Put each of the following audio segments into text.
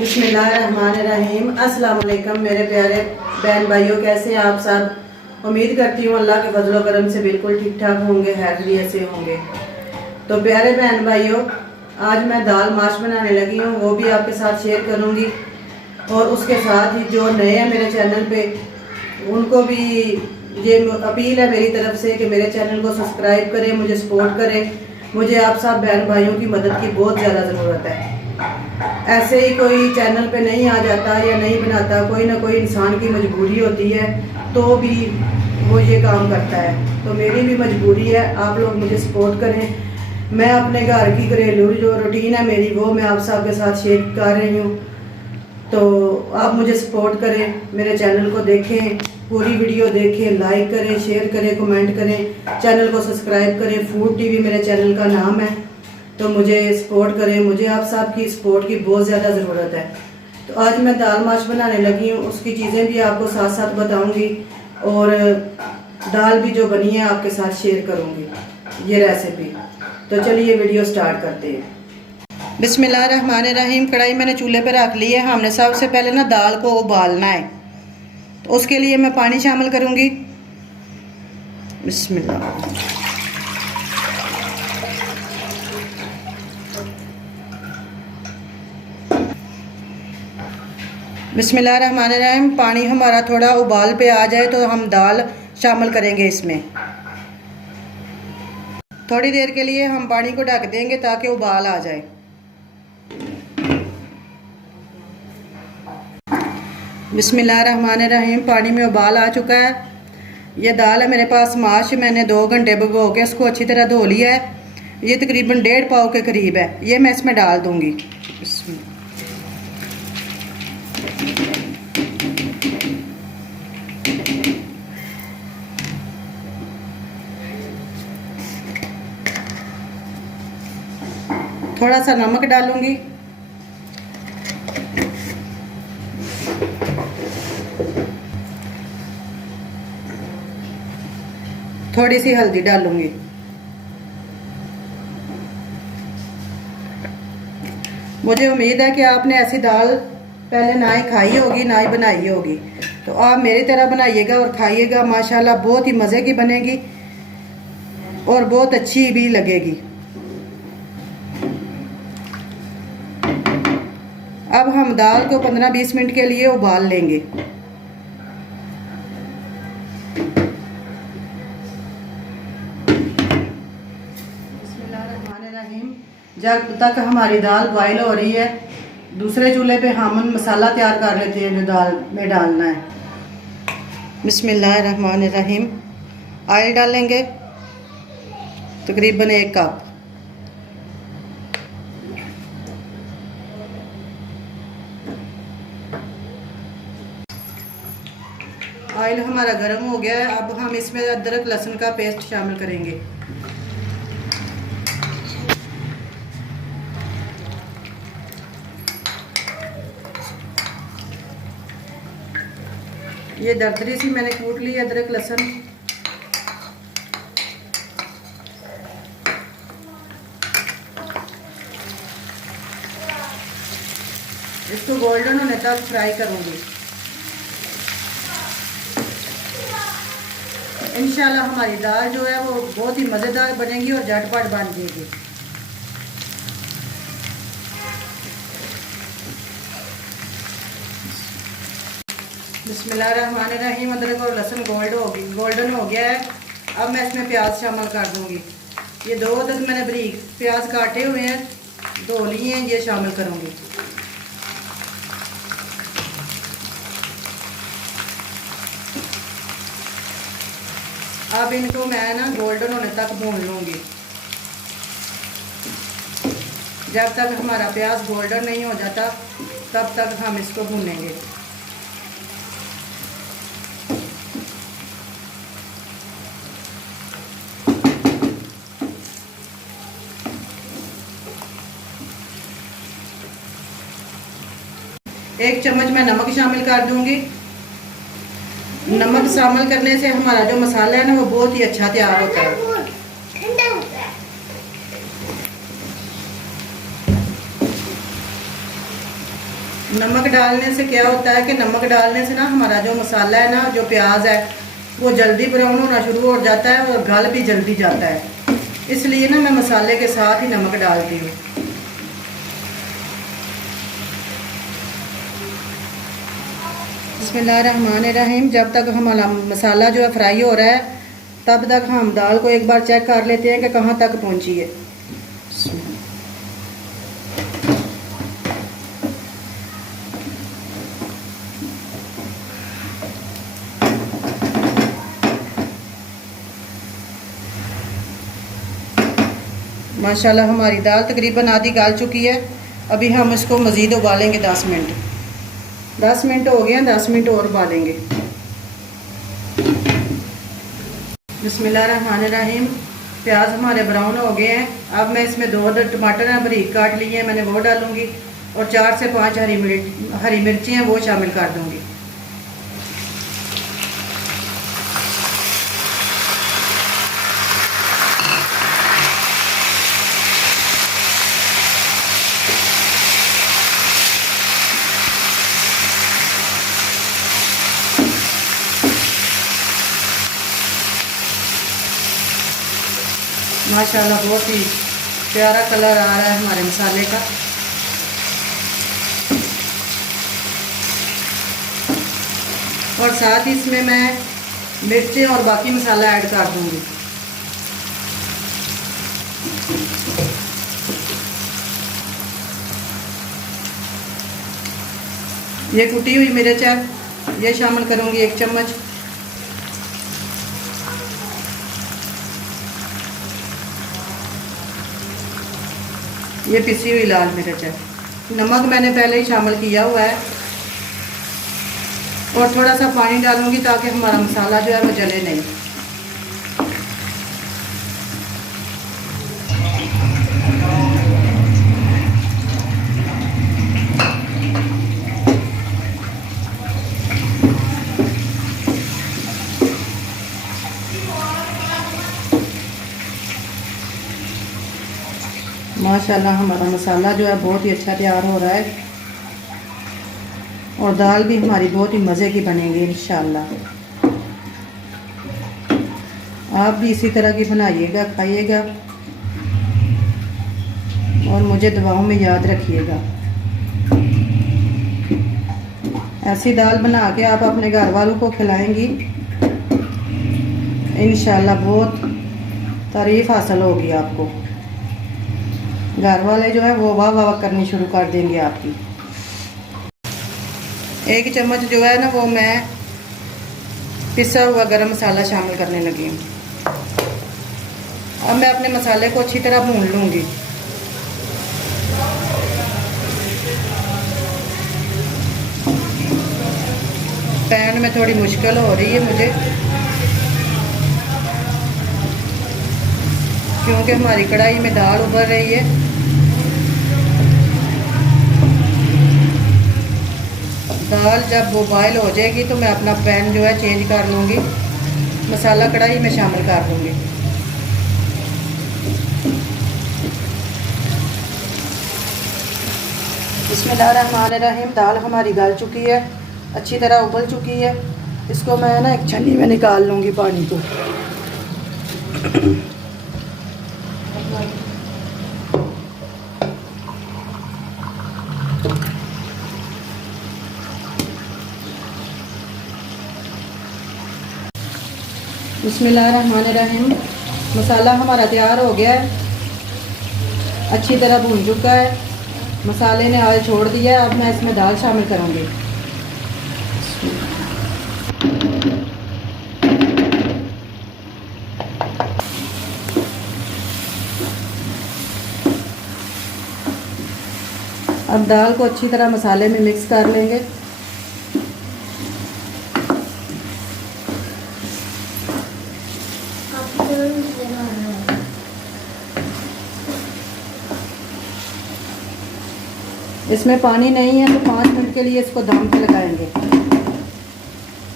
बिस्मिल्लाहिर्रहमानिर्रहीम। अस्सलाम वालेकुम मेरे प्यारे बहन भाइयों, कैसे हैं आप सब। उम्मीद करती हूँ अल्लाह के फजल व करम से बिल्कुल ठीक ठाक होंगे, खैरियत से होंगे। तो प्यारे बहन भाइयों, आज मैं दाल माश बनाने लगी हूँ, वो भी आपके साथ शेयर करूँगी। और उसके साथ ही जो नए हैं मेरे चैनल पे, उनको भी ये अपील है मेरी तरफ से कि मेरे चैनल को सब्सक्राइब करें, मुझे सपोर्ट करें। मुझे आप सब बहन भाइयों की मदद की बहुत ज़्यादा ज़रूरत है। ऐसे ही कोई चैनल पे नहीं आ जाता या नहीं बनाता, कोई ना कोई इंसान की मजबूरी होती है तो भी वो ये काम करता है। तो मेरी भी मजबूरी है, आप लोग मुझे सपोर्ट करें। मैं अपने घर की घरेलू जो रूटीन है मेरी, वो मैं आप सबके साथ शेयर कर रही हूँ। तो आप मुझे सपोर्ट करें, मेरे चैनल को देखें, पूरी वीडियो देखें, लाइक करें, शेयर करें, कमेंट करें, चैनल को सब्सक्राइब करें। फूड टीवी मेरे चैनल का नाम है, तो मुझे सपोर्ट करें। मुझे आप सब की सपोर्ट की बहुत ज़्यादा ज़रूरत है। तो आज मैं दाल माश बनाने लगी हूँ, उसकी चीज़ें भी आपको साथ साथ बताऊँगी और दाल भी जो बनी है आपके साथ शेयर करूँगी, ये रेसिपी। तो चलिए वीडियो स्टार्ट करते हैं। बिस्मिल्लाहिर्रहमानिर्रहीम। कढ़ाई मैंने चूल्हे पर रख ली है। हमने सबसे पहले ना दाल को उबालना है, तो उसके लिए मैं पानी शामिल करूँगी। बिस्मिल्लाह। बिस्मिल्लाहिर्रहमानिर्रहीम। पानी हमारा थोड़ा उबाल पे आ जाए तो हम दाल शामिल करेंगे इसमें। थोड़ी देर के लिए हम पानी को ढक देंगे ताकि उबाल आ जाए। बिस्मिल्लाहिर्रहमानिर्रहीम। पानी में उबाल आ चुका है। ये दाल है मेरे पास माश, मैंने 2 घंटे भिगो के इसको अच्छी तरह धो लिया है। ये तकरीबन 1.5 पाव के करीब है। ये मैं इसमें डाल दूंगी। थोड़ा सा नमक डालूंगी, थोड़ी सी हल्दी डालूंगी। मुझे उम्मीद है कि आपने ऐसी दाल पहले ना ही खाई होगी ना ही बनाई होगी, तो आप मेरी तरह बनाइएगा और खाइएगा। माशाल्लाह बहुत ही मज़े की बनेगी और बहुत अच्छी भी लगेगी। अब हम दाल को 15-20 मिनट के लिए उबाल लेंगे। बिस्मिल्लाहिर्रहमानिर्रहीम। जब तक हमारी दाल बॉयल हो रही है, दूसरे चूल्हे पे हम मसाला तैयार कर लेते हैं जो दाल में डालना है। बिस्मिल्लाहिर्रहमानिर्रहीम। ऑयल डालेंगे तकरीबन 1 कप। ऑयल हमारा गर्म हो गया है। अब हम इसमें अदरक लहसुन का पेस्ट शामिल करेंगे। ये दरदरी सी मैंने कूट ली अदरक लहसुन। इसको गोल्डन होने तक फ्राई करूंगी। इंशाल्लाह हमारी दाल जो है वो बहुत ही मज़ेदार बनेगी और झटपट बन जाएगी। बिस्मिल्लाहिर्रहमानिर्रहीम। अदरक और लहसुन गोल्डन हो गया है। अब मैं इसमें प्याज शामिल कर दूंगी। ये 2 अदद मैंने बारीक प्याज काटे हुए हैं, धो लिए हैं, ये शामिल करूंगी। अब इनको मैं ना गोल्डन होने तक भून लूँगी। जब तक हमारा प्याज गोल्डन नहीं हो जाता तब तक हम इसको भूनेंगे। एक चम्मच मैं नमक शामिल कर दूंगी। नमक शामिल करने से हमारा जो मसाला है ना वो बहुत ही अच्छा तैयार होता है। नमक डालने से क्या होता है कि नमक डालने से ना हमारा जो मसाला है ना, जो प्याज है, वो जल्दी ब्राउन होना शुरू हो जाता है और गल भी जल्दी जाता है। इसलिए ना मैं मसाले के साथ ही नमक डालती हूँ। बिस्मिल्लाहिर्रहमानिर्रहीम। जब तक हमारा मसाला जो है फ्राई हो रहा है, तब तक हम दाल को एक बार चेक कर लेते हैं कि कहाँ तक पहुँची है। माशाल्लाह हमारी दाल तकरीबन आधी गल चुकी है। अभी हम इसको मज़ीद उबालेंगे 10 मिनट। 10 मिनट हो गए हैं, 10 मिनट और उबालेंगे। बिस्मिल्लाहिर्रहमानिर्रहीम। प्याज हमारे ब्राउन हो गए हैं। अब मैं इसमें 2 टमाटर हैं बारीक काट लिए हैं, मैंने वो डालूंगी और 4 से 5 हरी मिर्ची हैं, वो शामिल कर दूंगी। माशाल्लाह बहुत ही प्यारा कलर आ रहा है हमारे मसाले का। और साथ ही इसमें मैं मिर्चें और बाकी मसाला ऐड कर दूंगी। ये कुटी हुई मिर्च है, ये शामिल करूंगी 1 चम्मच। ये पिसी हुई लाल मिर्च है। नमक मैंने पहले ही शामिल किया हुआ है और थोड़ा सा पानी डालूंगी ताकि हमारा मसाला जो है वो जले नहीं। माशाल्लाह हमारा मसाला जो है बहुत ही अच्छा तैयार हो रहा है और दाल भी हमारी बहुत ही मज़े की बनेगी इंशाल्लाह। आप भी इसी तरह की बनाइएगा, खाइएगा और मुझे दुआओं में याद रखिएगा। ऐसी दाल बना के आप अपने घर वालों को खिलाएंगी, इंशाल्लाह बहुत तारीफ़ हासिल होगी आपको। घर वाले जो है वो वाह वाह करनी शुरू कर देंगे आपकी। 1 चम्मच जो है ना वो मैं पिसा हुआ गरम मसाला शामिल करने लगी हूँ। अब मैं अपने मसाले को अच्छी तरह भून लूँगी। पैन में थोड़ी मुश्किल हो रही है मुझे, क्योंकि हमारी कढ़ाई में दाल उबल रही है। दाल जब वो बॉयल हो जाएगी तो मैं अपना पैन जो है चेंज कर लूँगी, मसाला कढ़ाई में शामिल कर दूँगी। बिस्मिल्लाहिर्रहमानिर्रहीम। दाल हमारी गल चुकी है, अच्छी तरह उबल चुकी है। इसको मैं ना एक छन्नी में निकाल लूँगी पानी को। बिस्मिल्लाहिर्रहमानिर्रहीम। मसाला हमारा तैयार हो गया है, अच्छी तरह भून चुका है, मसाले ने ऑयल छोड़ दिया है। अब मैं इसमें दाल शामिल करूँगी। अब दाल को अच्छी तरह मसाले में मिक्स कर लेंगे। इसमें पानी नहीं है तो 5 मिनट के लिए इसको दम पे लगाएंगे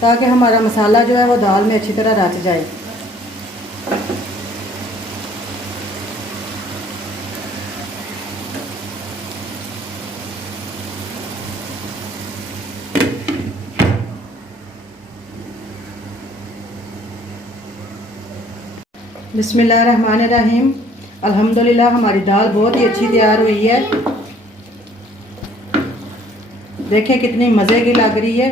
ताकि हमारा मसाला जो है वो दाल में अच्छी तरह रच जाए। बिस्मिल्लाहिर्रहमानिर्रहीम। अल्हम्दुलिल्लाह हमारी दाल बहुत ही अच्छी तैयार हुई है। देखें कितनी मज़े की लग रही है।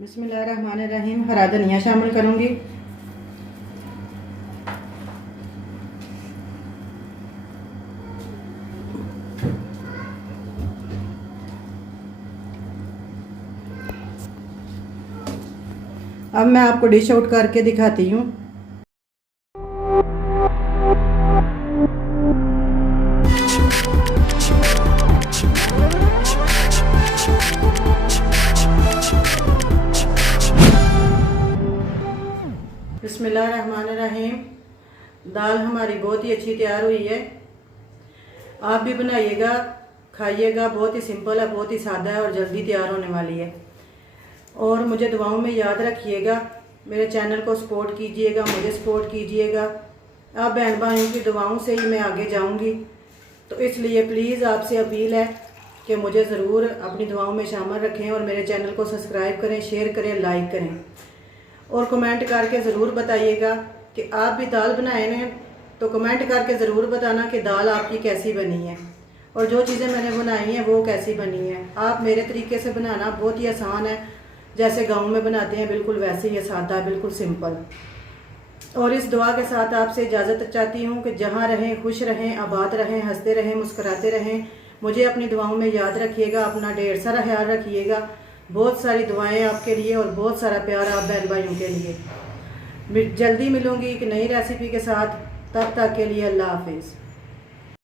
बिस्मिल्लाहिर्रहमानिर्रहीम। हरा धनिया शामिल करूँगी। अब मैं आपको डिश आउट करके दिखाती हूँ। बिस्मिल्लाहिर्रहमानिर्रहीम। दाल हमारी बहुत ही अच्छी तैयार हुई है। आप भी बनाइएगा, खाइएगा। बहुत ही सिंपल है, बहुत ही सादा है और जल्दी तैयार होने वाली है। और मुझे दुआओं में याद रखिएगा। मेरे चैनल को सपोर्ट कीजिएगा, मुझे सपोर्ट कीजिएगा। आप बहन भाइयों की दुआओं से ही मैं आगे जाऊंगी। तो इसलिए प्लीज़ आपसे अपील है कि मुझे ज़रूर अपनी दुआओं में शामिल रखें और मेरे चैनल को सब्सक्राइब करें, शेयर करें, लाइक करें और कमेंट करके ज़रूर बताइएगा कि आप भी दाल बनाए हैं। तो कमेंट करके ज़रूर बताना कि दाल आपकी कैसी बनी है और जो चीज़ें मैंने बनाई हैं वो कैसी बनी है। आप मेरे तरीके से बनाना बहुत ही आसान है, जैसे गांव में बनाते हैं बिल्कुल वैसे ही सादा, बिल्कुल सिंपल। और इस दुआ के साथ आपसे इजाज़त चाहती हूँ कि जहाँ रहें खुश रहें, आबाद रहें, हंसते रहें, मुस्कुराते रहें। मुझे अपनी दुआओं में याद रखिएगा। अपना ढेर सारा ख्याल रखिएगा। बहुत सारी दुआएं आपके लिए और बहुत सारा प्यार आप बहन भाइयों के लिए। जल्दी मिलूंगी एक नई रेसिपी के साथ। तब तक के लिए अल्लाह हाफिज़।